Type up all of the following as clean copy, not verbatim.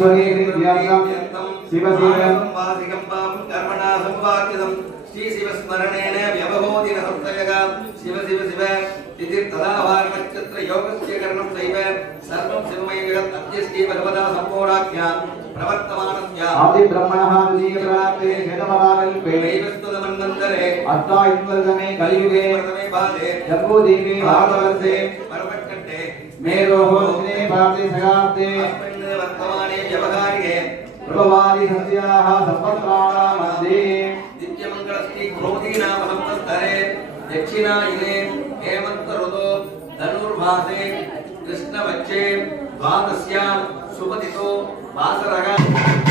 ईश्वरी प्रीत्यर्थम शिव शिव वासिकं पापं कर्मणा संवादितं श्री शिव स्मरणेन व्यवहोदिन संतयगा शिव शिव शिव तिथिर्तदावार नक्षत्र योगस्य करणं दैव सर्वं शिवमय जगत् अद्य श्री भगवता संपूर्णाख्यां प्रवर्तमानस्य आदि ब्रह्मणः द्वितीय प्राप्ते शेतमराकल्पे वैवस्वतमन्वन्तरे अष्टायुगमे कलियुगे प्रथमे पादे जम्बूद्वीपे भारतवर्षे परमकण्ठे मेरोः दिने भारते सगाब्दे अस्मिन् वर्तमाने व्यवहारिके प्रभवादि सस्याः संवत्सराणां मध्ये दिव्यमङ्गलश्री क्रोधी नाम संवत्सरे दक्षिणायने हेमन्त ऋतौ धनुर्मासे कृष्णपक्षे द्वादश्यां सुपतितो वासरः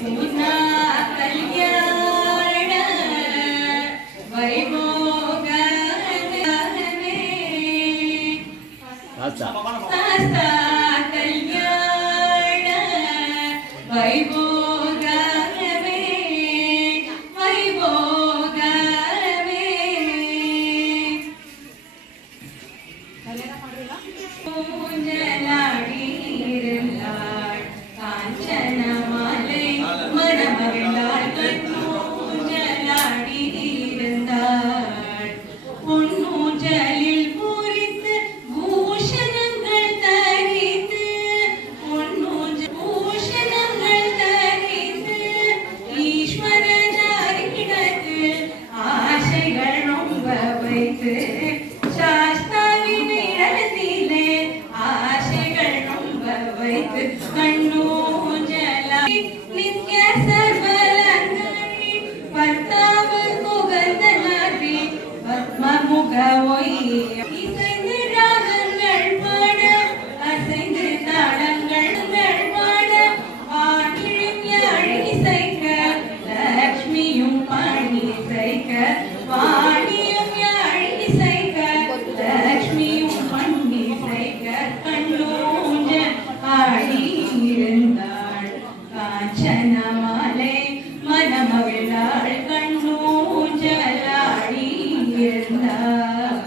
पूर्णा कल्याण वैभोगमे शास्ता कल्याण वैभोगमे वैभोगमे ஊஞ்சலாடியிருந்தாள் காஞ்சன மாலை மணமகிழ்ந்தாள் ஊஞ்சலாடியிருந்தாள் பொன்னூஞ்சலில் பூரித்து பூஷணங்கள் தரித்து பூஷணங்கள் தரித்து ஈஸ்வரனாரிடத்தில் ஆசைகள் ரொம்ப வைத்து சாஸ்தாவின் இடத்திலே ஆசைகள் ரொம்ப வைத்து கண்ணூஞ்சலாடி நித்ய சர்வலங்கரி பத்தாவர் புகழ்ந்தனாரி பத்மமுக ஒய்ய இசைந்து ராகங்கள் பாட அசைந்து தாளங்கள் பாட வானிழும் யாழ் இசைக்க லக்ஷ்மியும் பாடி இசைக்க வாணியும் யாழ் இசைக்க லக்ஷ்மியும் பண்ணி இசைக்க கண்ணூஞ்ச ஆடியிருந்தாள் காஞ்சன மாலை மனமகிழ்ந்தாள் கண்ணூஞ்சலாடியிருந்தாள்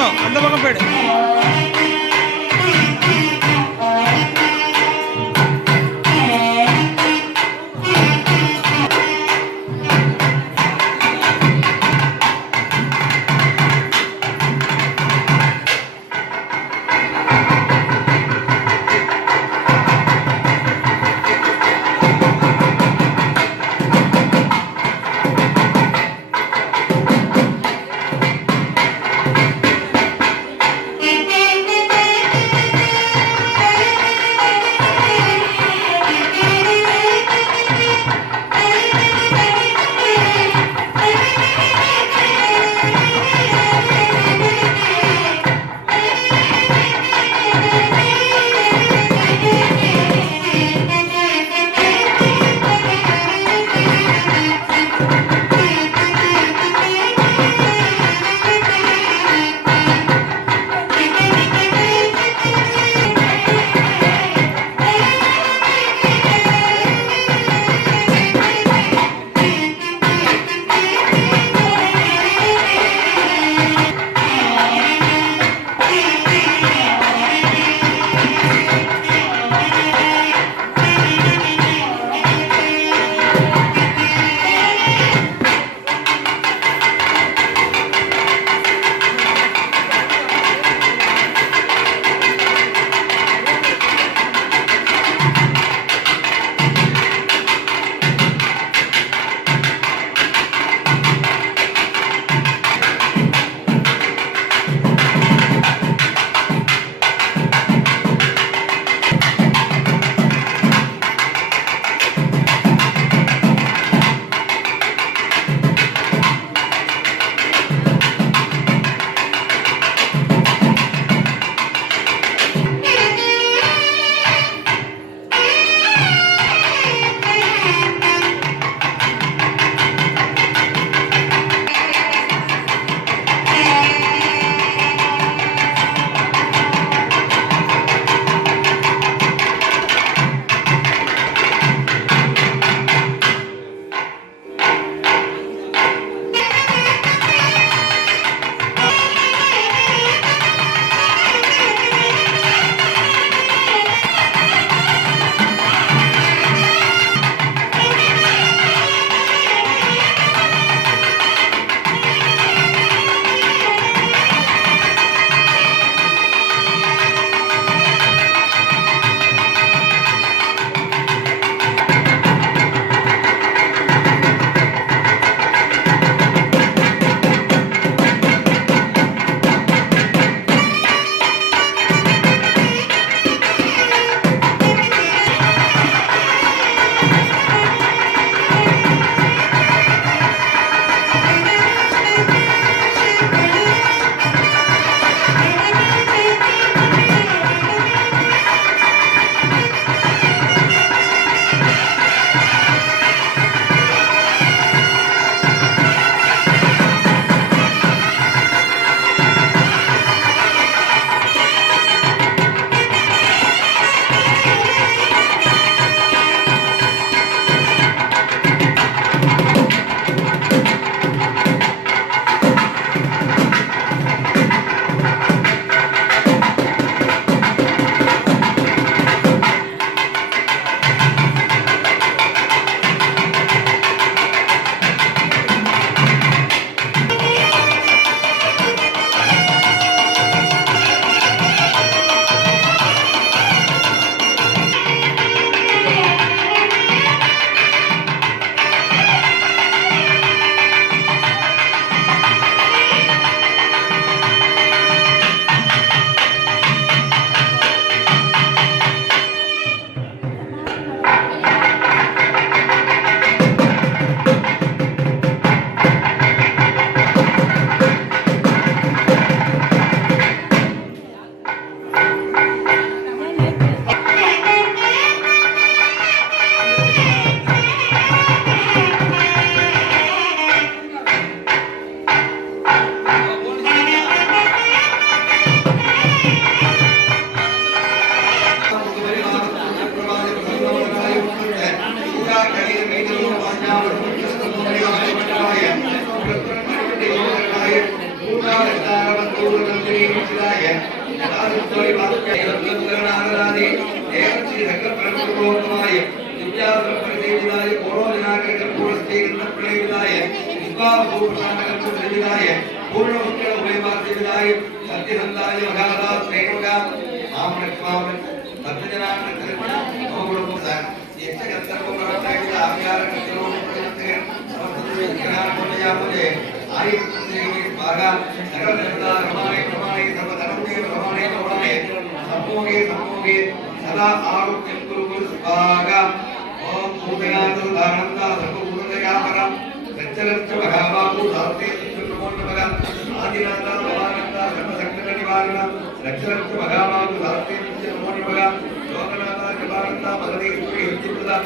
போகணும், அந்த பக்கம் போயிடு. सर्वोत्तमाय दिव्यासुरपरिदेविदाय पौरोजनाकर्पूरस्तेकन्दप्रलेविदाय विद्वाभूषणाकर्पूरदेविदाय पूर्णमुख्यउभयवासिविदाय सत्यसन्दाय मघादाश्रेणुका मामृत्वामृ भक्तजनामृतर्पण नवगुणपुरुषः यक्षगन्तर्वप्रवृत्ताय आव्यारकर्तरोपरिणते समस्तविग्रहान्मयामुदे आयुक्तदेवी स्वाहा सकलदेवता रमाणे प्रमाणे सर्वधर्मे प्रमाणे प्रमाणे सम्मोगे सम्मोगे सदा आरोग्यं कुरु कुरु स्वाहा ओम भूतनाथ सुधानन्दा सर्वभूतदयापरं गच्छरच्च महाबाहु धाते नमो नमः आदिनाथ भवानन्दा सर्वसंकटनिवारण रक्षरच्च महाबाहु धाते नमो नमः लोकनाथ कृपानन्दा भगवती युक्तिप्रदा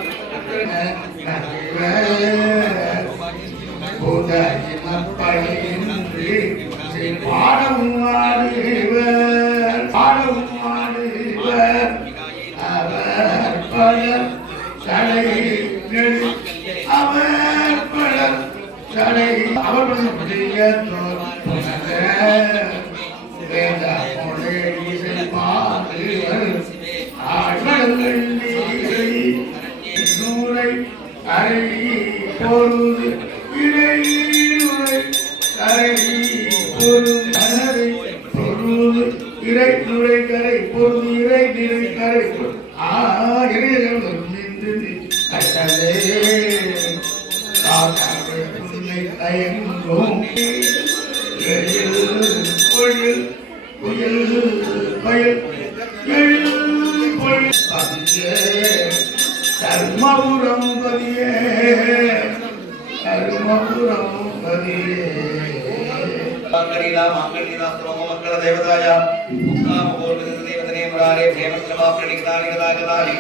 देवताय देवतने मुरारे प्रेमस्त्रवा प्रणिकतानि गदागदानि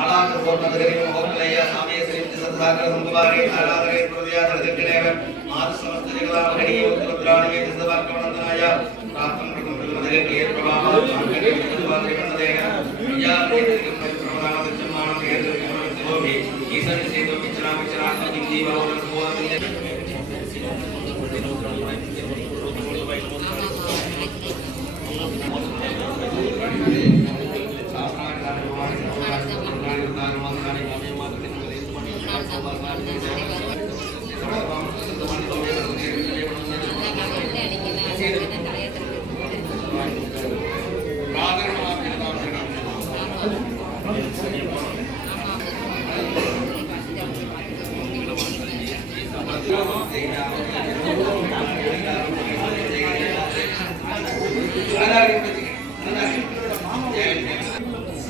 आलाकर्पोर्णगरी मोहकलय सामे श्रीमति सत्सागर संगवारे आराधने प्रदया दर्शनेव माद समस्त जगदामहनी उत्तराणि में सदाकवनंदनाय प्राप्तं प्रगमदे के प्रभाव सांगते विद्वादे वंदनेन या नेत्रिकं प्रवदान सच्चमानं देवोभि ईश्वर से तो विचरा विचरा जिंदगी बरोबर सुवादने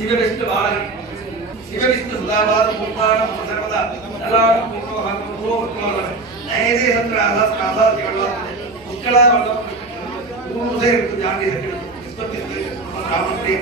शिवविष्णु बालक शिवविष्णु सुधाबाद पूर्वाण सर्वदा नलाण पूर्वहन पूर्वोत्तमन नयदे सत्र आधास आधास केवल उत्कला वल्लभ पूर्वसे जाने सके निष्पत्ति रामते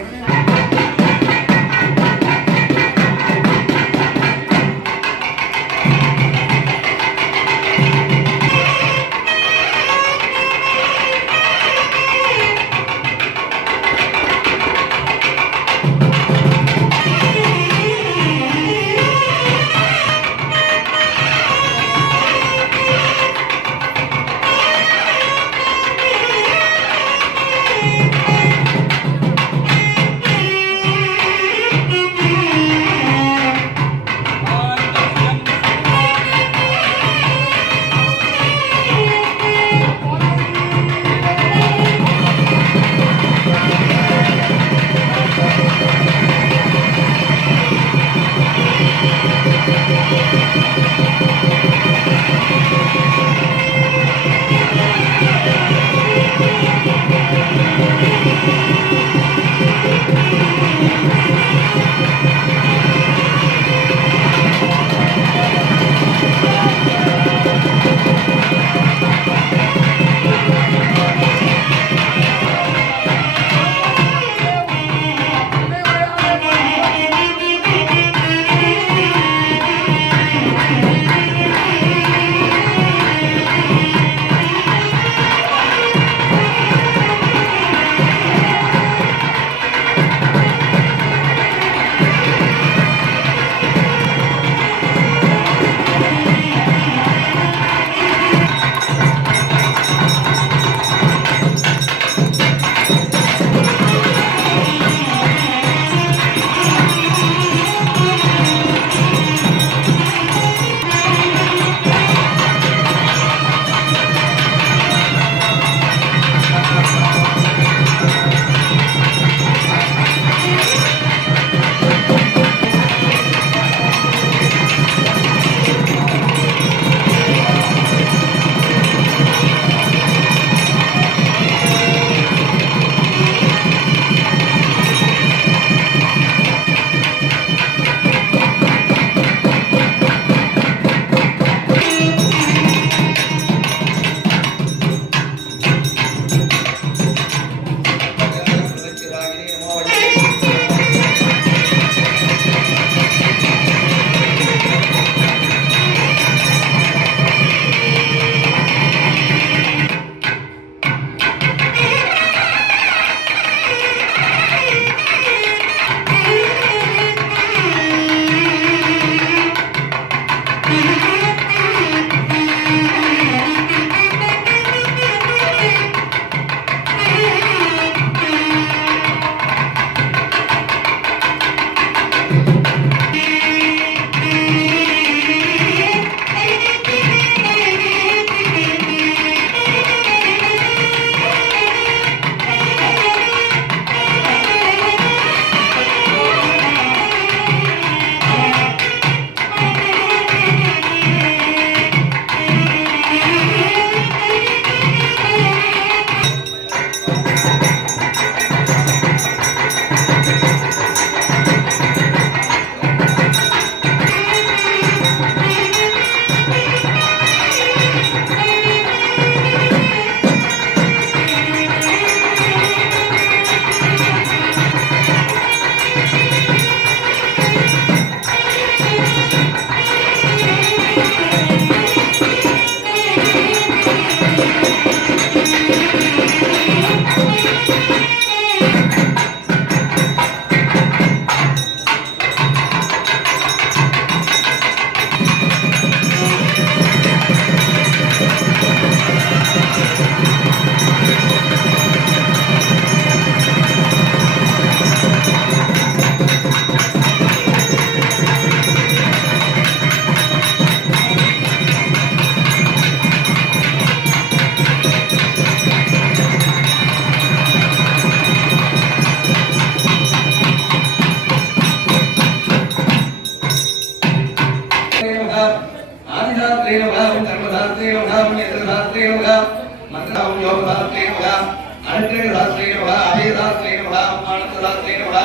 अनुग्रह शास्त्रे नमः अभय शास्त्रे नमः मानस शास्त्रे नमः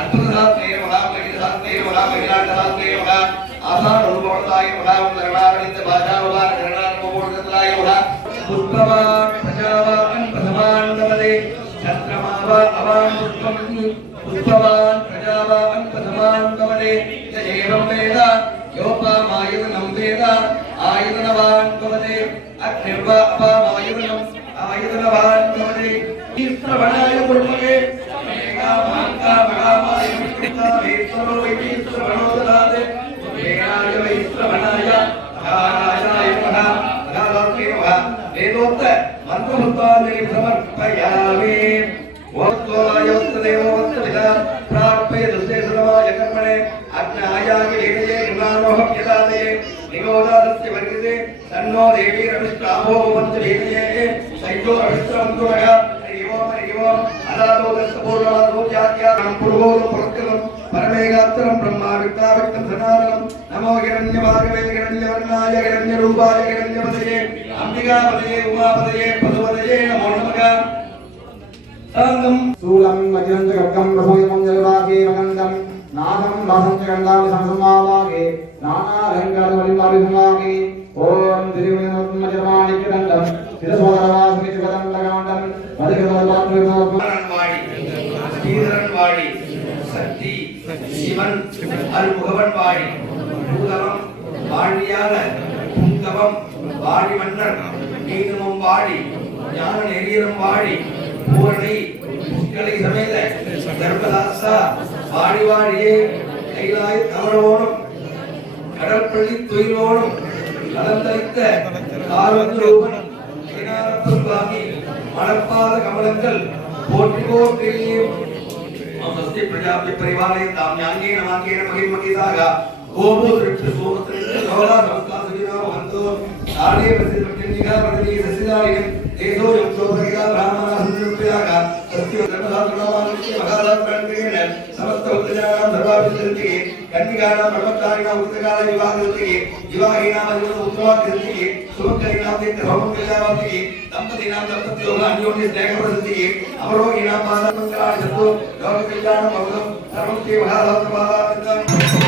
अद्भुत शास्त्रे नमः महिला शास्त्रे नमः महिला शास्त्रे नमः आसार अनुभवताय नमः धर्मारणित भाषा भवान करणान मोहनतलाय नमः पुष्पवान प्रजावान प्रथमान नमते चंद्रमावा अवान पुष्पम पुष्पवान प्रजावान प्रथमान नमते एवं वेद योपामायुधनं वेद आयुधनवान भवते अग्निर्वा अपामायुधनं आयुधनवान भवते ईश्वरवणाय पुष्पके मेघा मांका महामाय विष्णुता वेश्वरो वैश्वरवणो ददाते मेघाय वैश्वरवणाय महाराजाय नमः महाराजाय नमः वेदोक्त मंत्रपुष्पाञ्जलिं समर्पयामि वत्सोलायोस्तदेवो वत्सविदा प्राप्ये दुस्तेसनमाय कर्मणे अग्नायागि वेदये गुणानोहं यदादये निगोदादस्य वर्गते तन्नो देवी रविष्टाभो भवन्तु वेदये सैतो रविष्टवन्तु नः हरि ओम अदातो दस्तपूर्णमादोत्याख्यानं पुरुहोदं पुरस्कृतं परमेगात्तरं ब्रह्मा विक्ताविक्तं सनातनं नमो हिरण्यभागवे हिरण्यवर्णाय हिरण्यरूपाय हिरण्यपदये अम्बिकापदये उमापदये पशुपदये नमो नमः शूलं वज्रं च खड्गं रसोयमं जलवागे मकन्दं नादं वासं च गन्धामि संसमावागे नानालङ्कारमलिमाभिसमागे ॐ तिरुमयनोत्मजमाणिक्यदण्डं शिरसोदरवासमिचुकदण्डकाण्डं வாடி ஸ்ரீதரன் வாடி சக்தி சிவன் அருமுகவன் வாடி பூதவம் வாழியால புங்கவம் வாடி மன்னர் நீனும் வாடி ஞான நெறியரும் வாடி பூரணி புஷ்கலை சமேத தர்மதாசா வாடி வாடியே கைலாய தவறோனும் கடற்பள்ளி துயிலோனும் கலந்தளித்த காலந்தரூபன் சுவாமி மலர்பாத கமலங்கள் போற்றி போற்றி स्वस्ति प्रजापति परिवारे ताम्याङ्गेन माङ्गेन महिमगिसागा गोभूतृष्ट सोमतृष्ट गौरा नमस्कार सुजिनो भवन्तु आदे प्रतिनिधिगा प्रतिनिधि ससिदारिणं तेजो यक्षोभगिरा ब्राह्मणा सुनिरुपयागा सत्य धर्मशास्त्रनामानुष्य महादात्रणेन समस्त उद्दजानां धर्माभिसृतिः कन्निकानां ब्रह्मचारिणां उद्दगाल विवाहकृतिः विवाहिनां उत्सवाकृतिः शुभकरीणां नित्यभवमङ्गलावतिः दम्पतीनां दम्पत्योः अन्योन्य स्नेहप्रसिद्धिः अमरोगिणां पादमङ्गलानि सन्तु लोककल्याणं भवतु सर्वं श्री महादात्तपादानन्दं